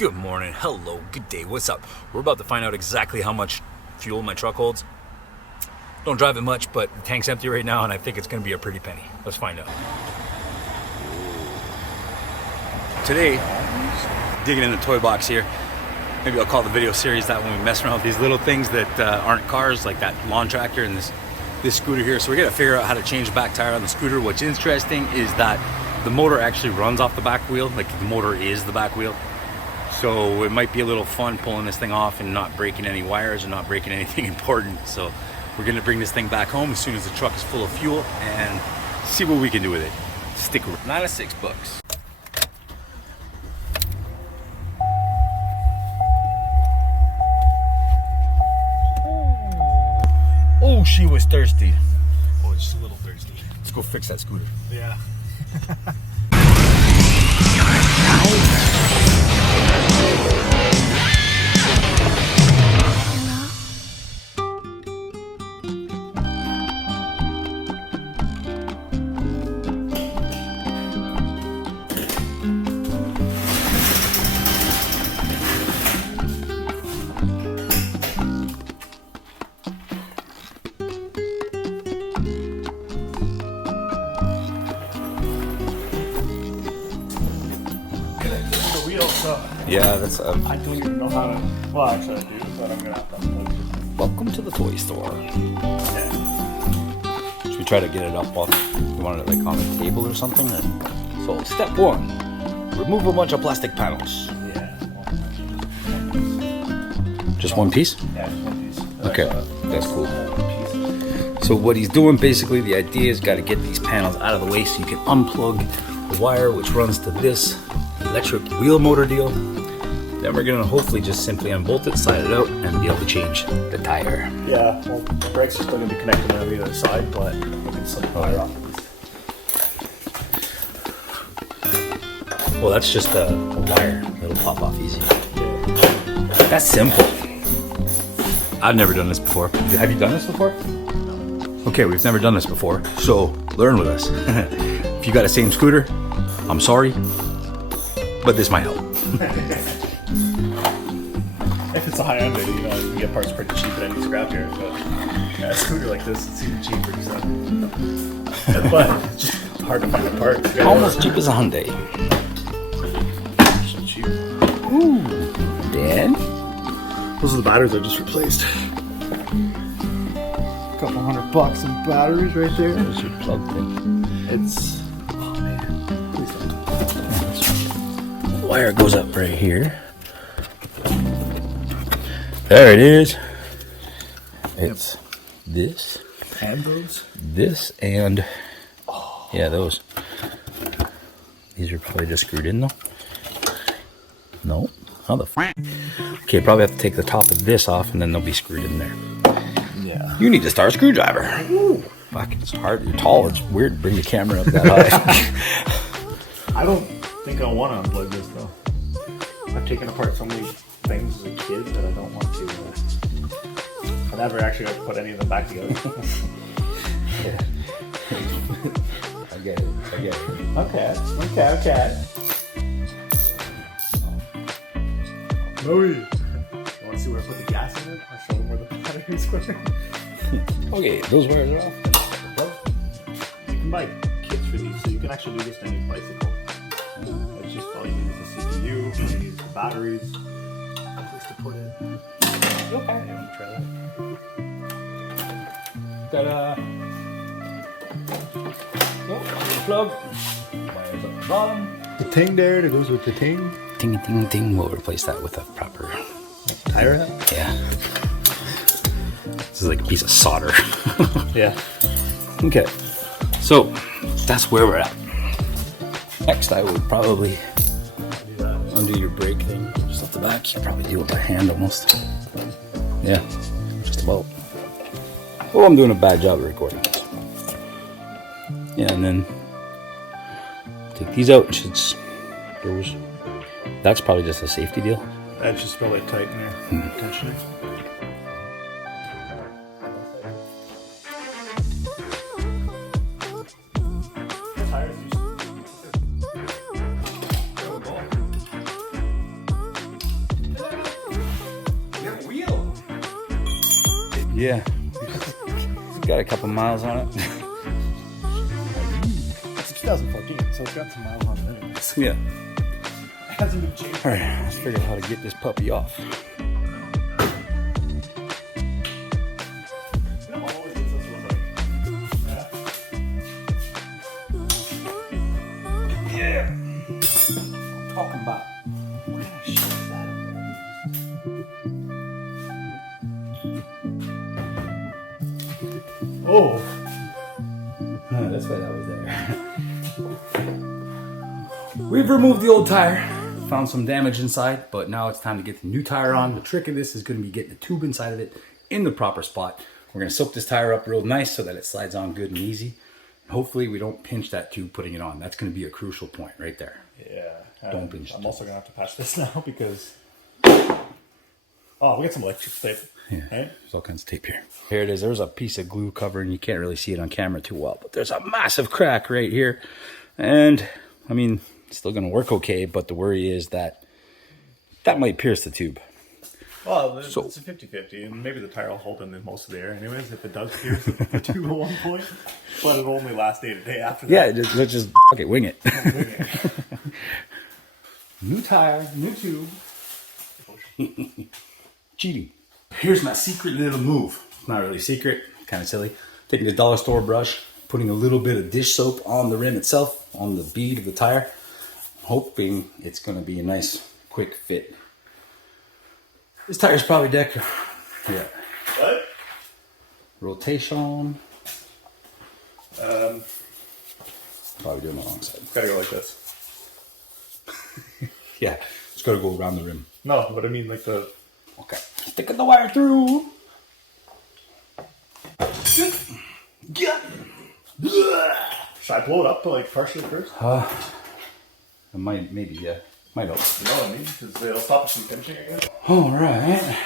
Good morning, hello, good day, what's up? We're about to find out exactly how much fuel my truck holds. Don't drive it much, but the tank's empty right now and I think it's gonna be a pretty penny. Let's find out. Today, digging in the toy box here. Maybe I'll call the video series that when we mess around with these little things that aren't cars, like that lawn tractor and this scooter here. So we're gonna figure out how to change the back tire on the scooter. What's interesting is that the motor actually runs off the back wheel, like the motor is the back wheel. So it might be a little fun pulling this thing off and not breaking any wires and not breaking anything important. So we're gonna bring this thing back home as soon as the truck is full of fuel and see what we can do with it. Stick around. $96. Oh, she was thirsty. Oh, it's just a little thirsty. Let's go fix that scooter. Yeah. Yeah, that's I don't even know how to. Well, actually, I do, but I'm gonna have to unplug it. welcome to the toy store. Yeah. Should we try to get it up off? You want it like on the table or something? Or? So step one, remove a bunch of plastic panels. Yeah. Just one piece? Yeah, just one piece. Okay, that's cool. Piece. So what he's doing basically, the idea is got to get these panels out of the way so you can unplug the wire which runs to this electric wheel motor deal. Then we're gonna hopefully just simply unbolt it, slide it out, and be able to change the tire. Yeah, well, the brakes are still gonna be connected on the other side, but we can slip the wire off at least. Well, that's just a wire. It'll pop off easy. That's simple. I've never done this before. Have you done this before? Okay, we've never done this before, so learn with us. If you got the same scooter, I'm sorry, but this might help. If it's a high end, you know, you can get parts pretty cheap at any scrapyard. But yeah, a scooter like this, it's even cheaper. So. But it's just hard to find a part. Almost cheap as a Hyundai. So cheap. Ooh, Dan? Those are the batteries I just replaced. Couple $100 in batteries right there. There's your plug thing. It's. Oh man. Please don't. The wire goes up right here. There it is. It's this. And those? This and yeah, those. These are probably just screwed in though. No. How the f? Okay, probably have to take the top of this off and then they'll be screwed in there. Yeah. You need to start a screwdriver. Ooh. Fuck, it's hard. You're tall. It's weird to bring the camera up that high. I don't think I want to unplug this though. I've taken apart so many things as a kid that I don't want to. I never actually got to put any of them back together. Yeah. I get it. Okay. No. You want to see where I put the gas in it? I'll show them where the batteries were. Okay, those wires are off. You can buy kits for these, so you can actually do this to any bicycle. It's just all you need is the CPU, you need the batteries, place to put in. Okay. You want to try that? Ta-da! Oh, plug. Wires up the bottom. The ting there that goes with the ting. Ting, ting, ting. We'll replace that with a proper Tire head? yeah. This is like a piece of solder. Yeah. Okay, so that's where we're at. Next, I would probably undo your brake thing just off the back. You probably do it by hand almost. Yeah, just about. Oh, I'm doing a bad job of recording this. Yeah, and then take these out. Those. That's probably just a safety deal. That's just probably tight in there, potentially. Yeah, it's got a couple miles on it. It's 2014, so it's got some miles on it anyways. Yeah. It hasn't been changed. All right, let's figure out how to get this puppy off. Yeah. Talking about. Oh. That's why that was there. We've removed the old tire, found some damage inside, but now it's time to get the new tire on. The trick of this is going to be getting the tube inside of it in the proper spot. We're going to soak this tire up real nice so that it slides on good and easy. Hopefully we don't pinch that tube putting it on. That's going to be a crucial point right there. Yeah. Don't pinch. I'm also going to have to patch this now because... Oh, we got some electric tape. Yeah, right? There's all kinds of tape here. Here it is. There's a piece of glue covering. You can't really see it on camera too well, but there's a massive crack right here. And, I mean, it's still going to work okay, but the worry is that that might pierce the tube. Well, it's a 50-50, and maybe the tire will hold in most of the air anyways if it does pierce the tube at one point, but it'll only last day to day after that. Yeah, let's just okay, wing it. New tire, new tube. Cheating. Here's my secret little move. Not really secret, kind of silly. Taking a dollar store brush, putting a little bit of dish soap on the rim itself, on the bead of the tire, hoping it's going to be a nice, quick fit. This tire's probably decorative. Yeah. What? Rotation. Probably doing the wrong side. Gotta go like this. Yeah, it's got to go around the rim. No, but I mean like the... Okay. Sticking the wire through. Yeah. Should I blow it up to like partially first? It might, maybe, yeah. Might help. You know what I mean? Because it'll stop us from pinching again. All right.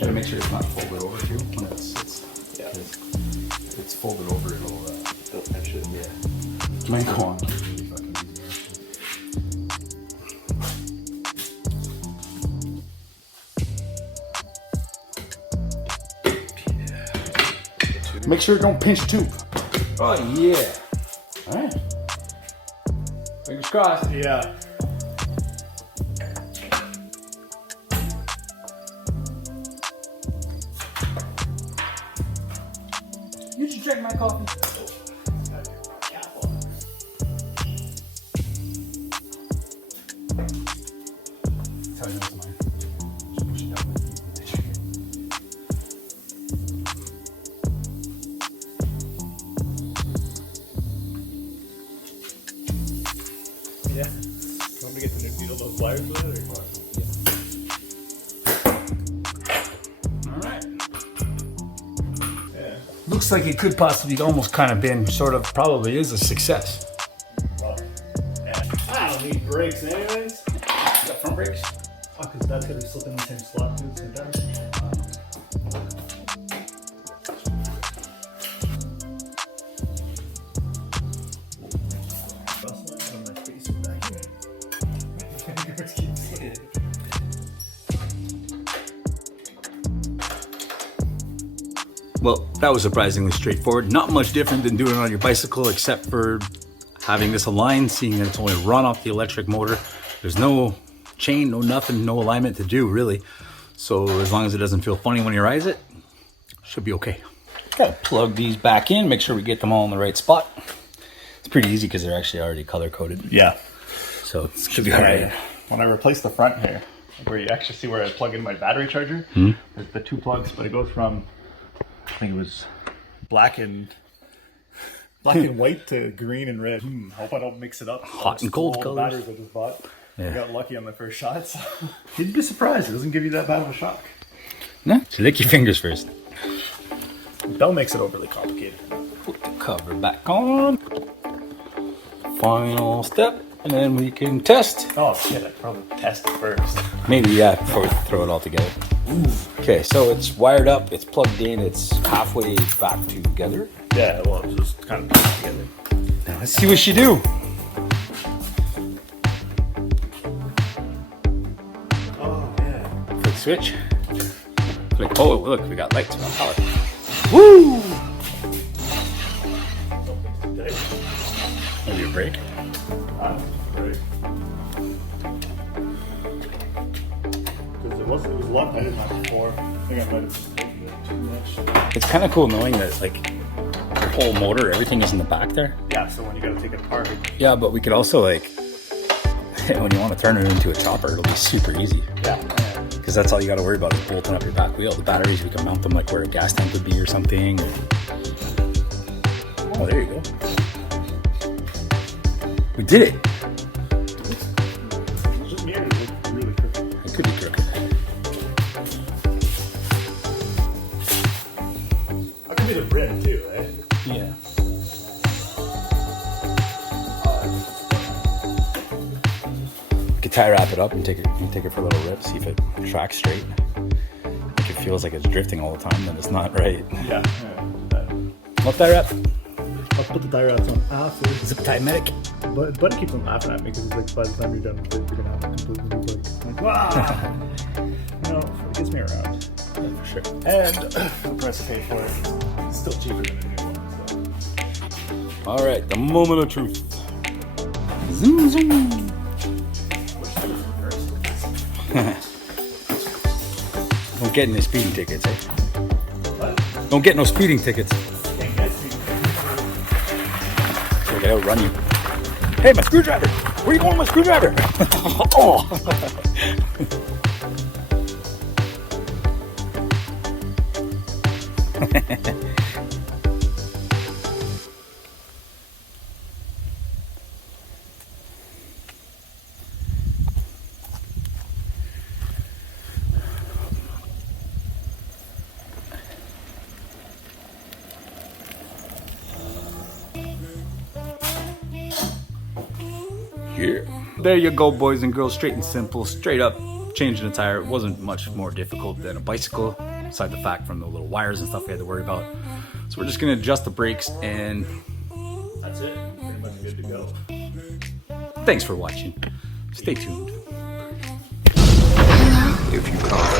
Gotta make sure it's not folded over too when it sits. Yeah. If it's folded over, it'll pinch it. Yeah. Might go on. Make sure it don't pinch the tube. Oh yeah. All right. Fingers crossed. Yeah. You should drink my coffee. Tell you what's mine. Just push it down. Yeah. Want me to get the needle those wires with it or what? Looks like it could possibly almost kind of been sort of probably is a success. Well, yeah. I don't need brakes anyways. Got front brakes? Oh, because that's going to be slipping in the same slot too at the same time. Rustling on my face back here. Fingers keep slipping. Well, that was surprisingly straightforward. Not much different than doing it on your bicycle, except for having this aligned, seeing that it's only run off the electric motor. There's no chain, no nothing, no alignment to do, really. So as long as it doesn't feel funny when you rise it, should be okay. Gotta plug these back in, make sure we get them all in the right spot. It's pretty easy because they're actually already color-coded. Yeah. So it should be all right. When I replace the front here, where you actually see where I plug in my battery charger, there's the two plugs, but it goes from, I think it was black and white to green and red. Hope I don't mix it up. Hot and cold colors. Batteries I just bought. Yeah. I got lucky on my first shot. So. You'd be surprised. It doesn't give you that bad of a shock. No, so lick your fingers first. Bell makes it overly complicated. Put the cover back on. Final step, and then we can test. Oh shit! I'd probably test it first. Maybe, yeah, before we throw it all together. Okay, so it's wired up, it's plugged in, it's halfway back together. Yeah, well, it's just kind of put together. Now let's see what she do. Oh, yeah. Flick switch. Flick, oh, look, we got lights on power. Woo! Maybe a brake. Right. Because it was a lot better than that before. I think I might have taken it too much. It's kind of cool knowing that, like, the whole motor, everything is in the back there. Yeah, so when you gotta take it apart. Yeah, but we could also, like, when you want to turn it into a chopper, it'll be super easy. Yeah. Because that's all you got to worry about is bolting up your back wheel. The batteries, we can mount them like where a gas tank would be or something. Oh, there you go. We did it. It was just me or it looked really crooked. It could be crooked. That could be the brim too, eh? Yeah. We could tie wrap it up and take it for a little rip, see if it tracks straight. Like it feels like it's drifting all the time, then it's not right. Yeah. What tie wrap? I'll put the tie wraps on after. Zip tie medic. But Buddy keeps on laughing at me because like by the time you're done with it, you're gonna have a completely new bike. I'm like, wow. No, it gets me around. Yeah, for sure. And the price to pay for it is still cheaper than a new one. So. All right, the moment of truth. Zoom, zoom. Don't get any speeding tickets, eh? What? Don't get no speeding tickets. Can't get me. So they outrun you. Hey, my screwdriver! Where are you going with my screwdriver? Oh! Yeah. There you go, boys and girls. Straight and simple, straight up changing a tire. It wasn't much more difficult than a bicycle, aside the fact from the little wires and stuff we had to worry about. So we're just gonna adjust the brakes and That's it. Pretty much good to go. thanks for watching. Stay tuned. If you can't